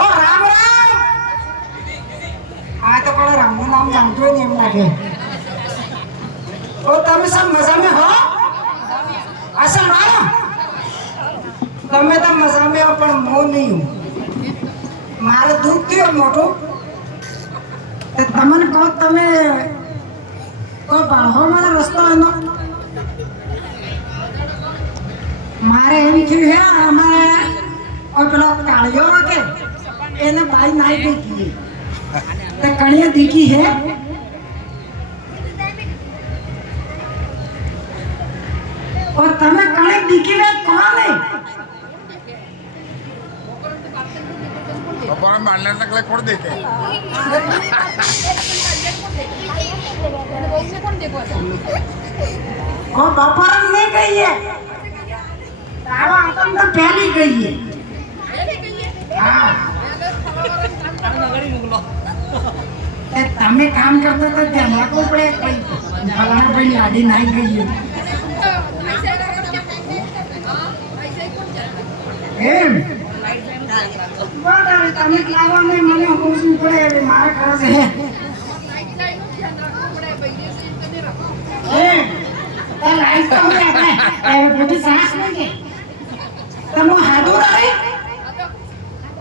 ઓ રામ રામ. આ તો કોણ રામનું નામ જાણતો હોય ને એમ લાગે. ઓ તમે સબ મજામાં હો? અસલ મારો તમે તો મજામાં હો પણ હું નહીં હું. મારે દુઃખ થયું મોટું. તમને કહો તમે કોઈ બાળો મને રસ્તો એનો મારે એમ થયું હે અમારે કોઈ પેલો કાળિયો કે એને બાઈ નાઈ ગઈ તે કણીએ દીકી હે और તમે કણે દીકી વે કોણ હે अपन मारने तक ले छोड़ देते को बापर नहीं गई है तारो आतम तो पहली गई है हां તમે કામ કરતા તો ધ્યાન રાખવું પડે ફલાણા ભાઈ લાડી નાઈ ગઈ છે એમ બરાબર તમે લાવો નહીં મને પૂછવું પડે મારા ઘર છે એ લાઈટ તો હોય આપણે બધી સાસ નહીં તમે હાડું રહી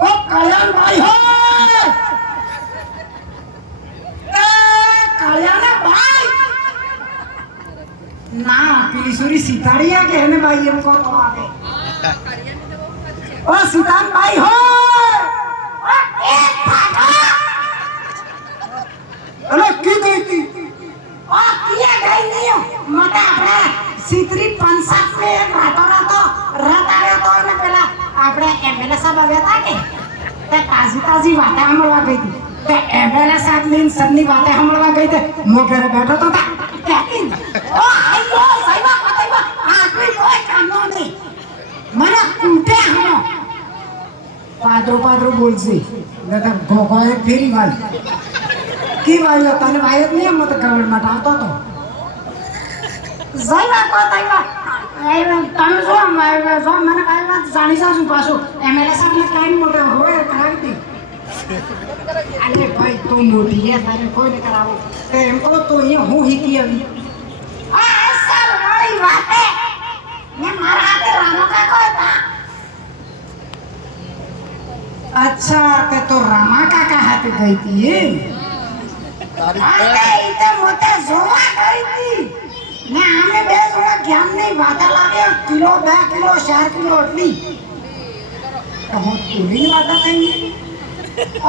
ઓ કલ્યાણભાઈ હો કલ્યાણ ભાઈ ના પેલી સુરી સિતારિયા કે એને ભાઈ એમ કહો તો આવે ओ सुल्तान भाई हो एक फाटा अरे की गई थी ओ किया गई नहीं मत આપણે સિત્રી 55 में एक રાતો રતાવે તો ને પેલા આપણે એમએલએ સાહેબ આવ્યા હતા કે તે તાજી વાતે સાંભળવા ગઈ હતી તે એમએલએ સાહેબ ની સબની વાતે સાંભળવા ગઈ તે મો ઘરે બેઠો તો કેતી ઓ આયો સાહેબ પતાઈવા આ કોઈ કામ નહીં મને કૂટે હમો પાદરો બોલશે નતર ગોગોએ ફેરી વાળી કી વાળી તને વાય જ નહીં મત ગવડ માં આવતો તો જઈવા કો તઈવા તમે જો મને કાઈ વાત જાણી જાશું પાછું એમએલએ સાહેબ ને કાઈ મોટો હોય કરાવી દે અરે ભાઈ તું મોટી હે તારે કોઈ ન કરાવો તે એમ કહો તો અહીંયા હું હીકી આવી આ સર વાળી વાતે ને મારા હાથે રામો કાકો હતા अच्छा ते तो रामा काका हाथ गई थी अरे इते मोटे जोवा गई थी ने आमे बे जोड़ा ज्ञान नहीं वाता लागे किलो 2 किलो 4 किलो अटली तो हो तुली वाता नहीं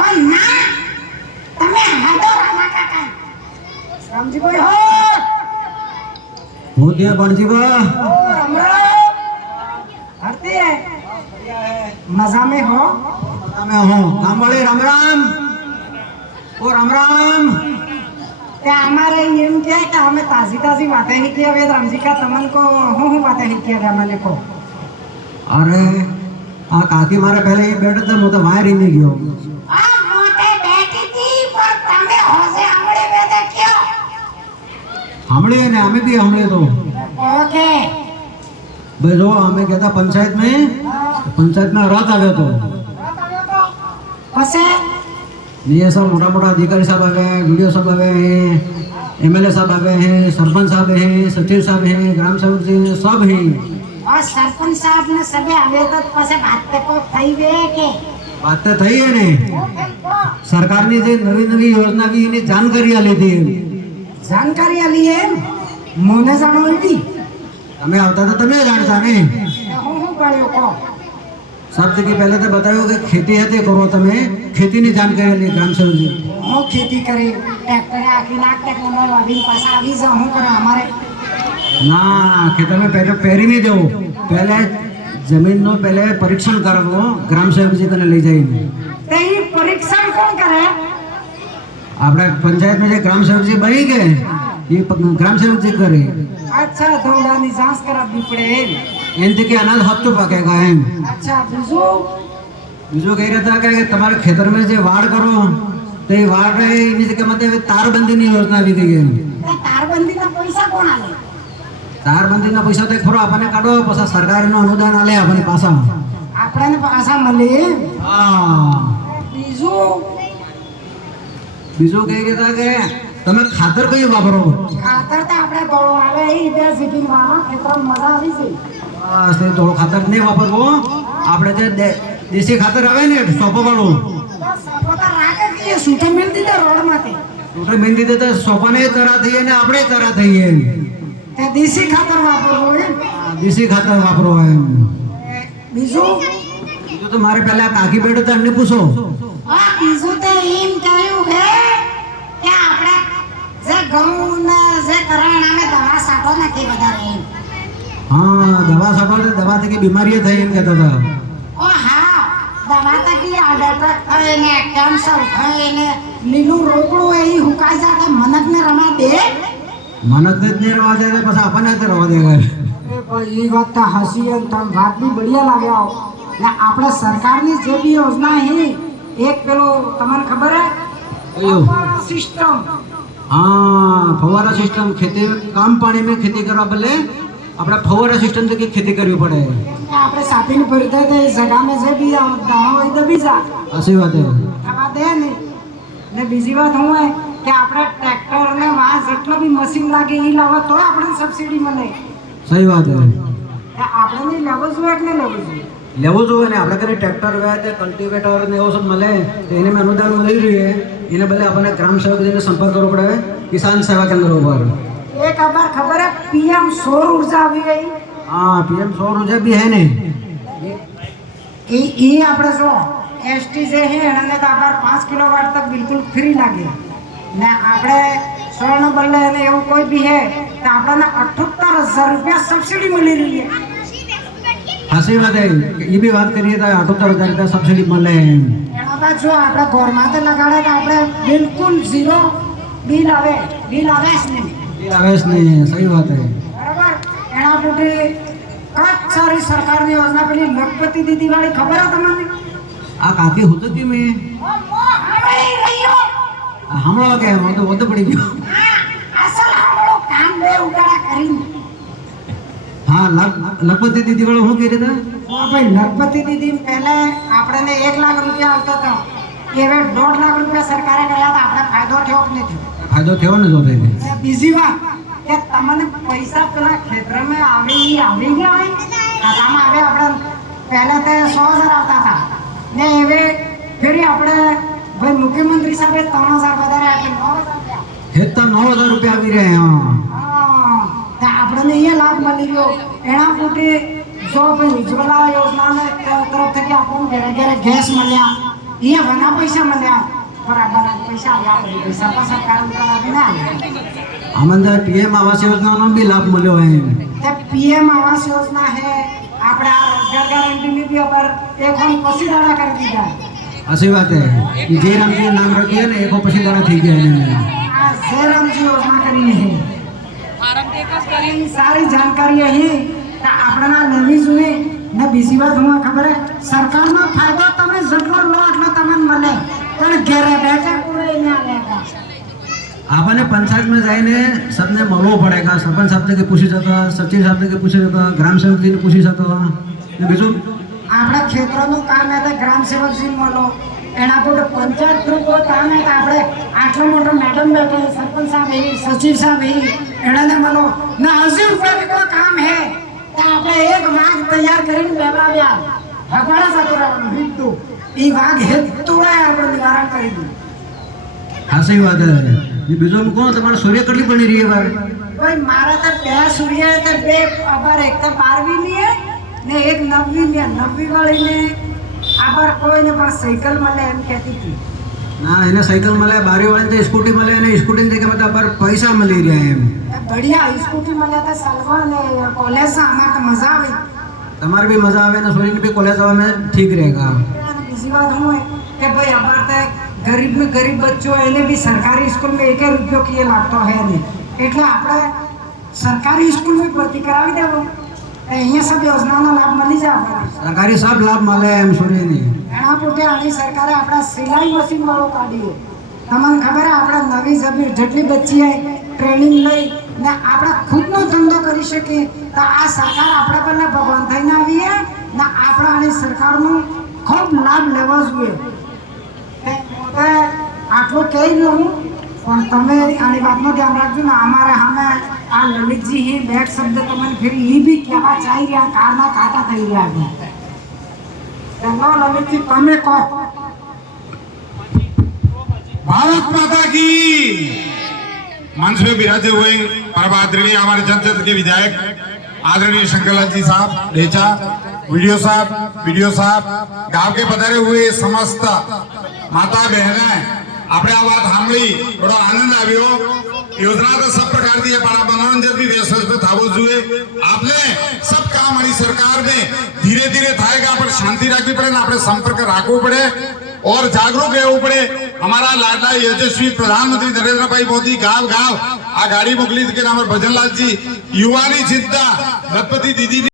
ओ ना तमे हाडो रामा काका रामजी भाई हो दिया बनजी बा ओ राम राम हरती है मजा में हो मैं हूँ काम वाले राम राम ओ राम राम ते हमारे एम क्या है कि हमें ताजी बातें ही किया वेद राम जी का तमन को हूँ बातें ही किया मैंने को अरे आ काकी मारे पहले ये बैठे थे मुझे वायर ही नहीं गयो आ मोटे बैठी थी पर तमे होसे हमड़े बैठे क्यों हमले ने हमें भी हमले तो ओके भाई जो हमें कहता पंचायत में रात आ गया तो पसे ये सब मोटा अधिकारी साहब आ गए हैं वीडियो साहब आ गए हैं एमएलए साहब आ गए हैं सरपंच साहब हैं सचिव साहब हैं ग्राम सेवक जी सब हैं और सरपंच साहब ने सबे आवे तो पसे बात को થઈ વે કે बात तो થઈ है ने सरकार ने जे नवी योजना की इन्हें जानकारी आली थी जानकारी आली है मोने जानो थी हमें आवता तो तमे जानता ने हूँ पड़ियो को सब जगह पहले तो बताओ कि खेती है तो करो तमे खेती ની जानकारी લે ગ્રામ સેવક जी હું ખેતી કરી ટ્રેક્ટર આખી લાખ ટેકનોલોજી આવી પાછા આવી જ હું કરે અમારે ना खेतर में पहले पैरी नहीं दो पहले जमीन नो पहले परीक्षण करवो ग्राम सेवक जी कने ले जाई તે ઈ પરીક્ષણ કોણ કરે આપણે पंचायत में जो ग्राम सेवक जी बनी गए ये ग्राम सेवक जी करे अच्छा ધોળાની જાંચ કરાવવી પડે એમ एनते के अनाज हफ्तो पकेगा एम अच्छा બીજું बीजो कह रहा था कि तुम्हारे खेतर में जो वाड़ करो तो ये वाड़ रहे इन्हीं से मतलब तारबंदी ની योजना भी गई है તે તારબંધીના પૈસા કોણ આલે તારબંધી ના પૈસા તો ખરો આપણને કાઢો પછી સરકારનું અનુદાન આલે આપણને પાછા આપણને પાછા મળે હા બીજું કઈ કહેતા કે તમે ખાતર કયું વાપરો? ખાતર તો આપણે ગળો આવે એ બે સીટી મારો ખેતરમાં મજા આવી છે. બસ તે થોડું ખાતર નહીં વાપરવું. આપણે જે દેશી ખાતર આવે ને સોપો વાળું બસ પોતા રાખે કે સૂટે મેલ દીધા રોડમાંથી ટોટલ મહેંદી દે તો સોપાને તરા થઈએ ને આપણે તરા થઈએ. તે દેશી ખાતર વાપરવું એમ. દેશી ખાતર વાપરો એમ. બીજું બીજું તો મારે પહેલા કાકી બેઠો તો એમને પૂછો. બીજું તો એમ કહ્યું કે આપણે જે ઘઉં ને જે કરણ આવે દવા સાટો નથી વધારે એમ. હા દવા સાંભળો દવા થકી બીમારીઓ થઈ એમ કહેતા હતા. ઓ હા દવા થકી હાર્ટ એટેક થાય ને કેન્સર થાય ને લીલું રોકડું એ હુકાઈ જાય કે મનકને રમા દે. મનક જ નહીં રવા દે પછી આપણને તો રવા દે. એ વાત તો હસી તમે વાત બી બઢિયા લાગ્યા ને આપણે સરકારની જે બી યોજના હે એક પેલું તમને ખબર હે કયું? સિસ્ટમ. हाँ फवारा सिस्टम खेती कम पानी में खेती करवा बदले આપણે ફવારા સિસ્ટમ થી ખેતી કરવી પડે. આપણે સાપીને ભરતા તે જગામાં જે બી દાણો હોય તો બીજા સાચી વાત છે. ખાવા દે ને બીજી વાત હું હે કે આપણે ટ્રેક્ટર ને વાહ જેટલો બી મશીન લાગે એ લાવો તો આપણે સબસિડી મળે. સહી વાત છે. આપણે નહીં લેવું જોઈએ કે નહીં લેવું જોઈએ? લેવું જોઈએ ને. આપણે ઘરે ટ્રેક્ટર હોય તે કલ્ટિવેટર ને એવું सब મળે તો એને અનુદાન મળી રહે. એને બદલે આપણને ગ્રામ સેવકને સંપર્ક કરવો પડે કિસાન સેવા કેન્દ્ર ઉપર. એક ખબર है पीएम सौर ऊर्जा આવી ગઈ. हाँ पीएम सौर ऊर्जा भी है ने એ આપણે જો એસટી જે છે એને તો આપણે 5 કિલોવોટ તક બિલકુલ ફ્રી લાગે ને આપણે સોળનો બદલે એને એવું કોઈ બી હે તો આપણને 78,000 રૂપિયા સબસિડી મળી રહી છે. સાચી વાત છે. એ બી વાત કરીએ તો 78,000 રૂપિયા સબસિડી મળે. એનો તો જો આપણે ગોરમાતે લગાડે તો આપણે બિલકુલ ઝીરો બિલ આવે જ નહીં. આવેશ નહીં. સહી વાત છે. બરાબર. એના પૂરતી કચ્છ સારી સરકારની યોજના પેલી લખપતિ દીદી વાળી ખબર હે તમને? આ કાકી હોતો કે મેં હમણાં કે હું તો વધુ પડી ગયો. અસલ હમણો કામ બે ઉગાડા કરીને. હા લખપતિ દીદી વાળો શું કહી રહ્યા ભાઈ લખપતિ દીદી પહેલા આપણને 1 લાખ રૂપિયા આવતો હતો હવે 1.5 લાખ રૂપિયા સરકારે કર્યા તો આપણે ફાયદો થયો કે નથી? ફાયદો થયો ને જો ભાઈ. બીજી વાત કે તમને પૈસા પેલા ખેતરમાં આવી ગયા હોય ખાતામાં આવે આપણે પહેલા તો 100,000 આવતા હતા ને હવે ફરી આપણે ભાઈ મુખ્યમંત્રી સાહેબે 3,000 વધારે આપી 9,000 હેત તો 9,000 રૂપિયા આવી રહ્યા. તો આપણને એ લાભ મળી રહ્યો. એના પૂરતે જો ભાઈ ઉજ્જવલા યોજનાને તરફથી આપણને ઘરે ઘરે ગેસ મળ્યા એ ઘણા પૈસા મળ્યા બરાબર પૈસા આવ્યા પૈસા તો સરકાર ના આમંદર પીએમ આવાસ યોજનાનો બી લાભ મળ્યો હે. તે પીએમ આવાસ યોजना है આપણે આ રોજગાર ગારંટીની બી અબર એક હોમ પછી દાડા કરી દીધા. સાચી વાત છે. જે રામજી નામ રખીએ ને એકો પછી દાડા થઈ ગયા એને. આ શેરમજી યોજના કરીને છે. સારી જાણકારી અહીં આપણે લેવી જોઈએ ને બીજી વાત હું ખબર હે સરકારનો ફાયદો તમે જેટલો લો એટલો તમને મળે પણ ઘરે બેઠા કોઈ ના લેતા. આપણને पंचायत में जाइने सबने મળવું પડેगा. सरपंच साहब से पूछी सकता, सचिव साहब से पूछी सकता, ग्राम सेवक जी ने पूछी सकता. બીજું આપણે ખેતરનું કામ હે તો ગ્રામ સેવકજી મળો. એના પર પંચાયત થ્રુ કોઈ કામ હે તો આપણે આટલો મોટો મેડમ બેઠો સરપંચ સાહેબ સચિવ સાહેબ એનાને મળો ને હજી ઉપર કોઈ કામ હે તો આપણે એક વાઘ તૈયાર કરીને બેવાવ્યા ભગવાન સાથે રહેવાનું હિતું એ વાઘ હેતુ આપણે નિવારણ કરી દઉં. સાચી વાત છે. બીજું કોણ તમારે સૂર્ય કેટલી બની રહી है ભાઈ મારા તો બે સૂર્ય તો બે અબર એક તો 12મી ની ને એક 9મી ની 9મી વાળીને આબર કોઈને પણ સાયકલ મળે એમ કહેતી હતી. ના એને સાયકલ મળે, 12 વાળાને તો સ્કૂટી મળે અને સ્કૂટી ને જગ્યાએ પર પૈસા મળી રહ્યા એમ. बढ़िया स्कूटी મળે તો સલવા ને કોલેજ આમાં તો મજા આવે. તમારે भी मजा आवे ना सोनी भी कॉलेज आवे में ठीक रहेगा. બીજી વાત હું કે ભાઈ અમાર તો गरीब में गरीब बच्चों એને भी सरकारी स्कूल में 1 रुपयो की लागतो है नहीं એટલે આપણે સરકારી સ્કૂલ में ભરતી કરાવી દેવો અહીંયા સબ યોજનાનો લાભ મળી જાય. સરકારી सब लाभ મળે એમ સોની ની. એના પોતે આની સરકારે આપણા સિલાઈ મશીન વાળો કાઢ્યો. તમને ખબર હે આપણે નવી જબી જેટલી બચ્ચી હે ટ્રેનિંગ લઈ ને આપણે ખુદનો ધંધો કરી શકીએ તો આ સરકાર આપણે પહેલા ભગવાન થઈને આવીએ ને આપણે આની સરકારનો ખૂબ લાભ લેવો જોઈએ. આટલું કહી રહ્યો હું પણ તમે આની વાતનું ધ્યાન રાખજો ને અમારે સામે આ લલિતજી હી બે શબ્દ તમને ફેર એ બી કહેવા ચાહી રહ્યા કારના કાટા થઈ રહ્યા છે ચાલો લલિતજી તમે કહો भारत माता की मंच में विराजे हुए परम आदरणीय हमारे जनता के विधायक आदरणीय शंकरलाल जी साहब डेचा वीडियो साहब गांव के पधारे हुए समस्त माता बहने આપણે આ વાત સાંભળી બડો આનંદ આવ્યો યોजना તો सब प्रकार की है पर मनोरंजन भी व्यवस्थित થાવો જોઈએ आपने सब काम हमारी सरकार में धीरे धीरे थाएगा पर शांति રાખવી પડે ને આપણે સંપર્ક રાખવો પડે और जागरूक રહેવું પડે हमारा लाडला यशस्वी प्रधानमंत्री नरेंद्र भाई मोदी गांव गांव आ गाड़ी मोकली के नाम भजनलाल जी युवानी चिंता लखपति दीदी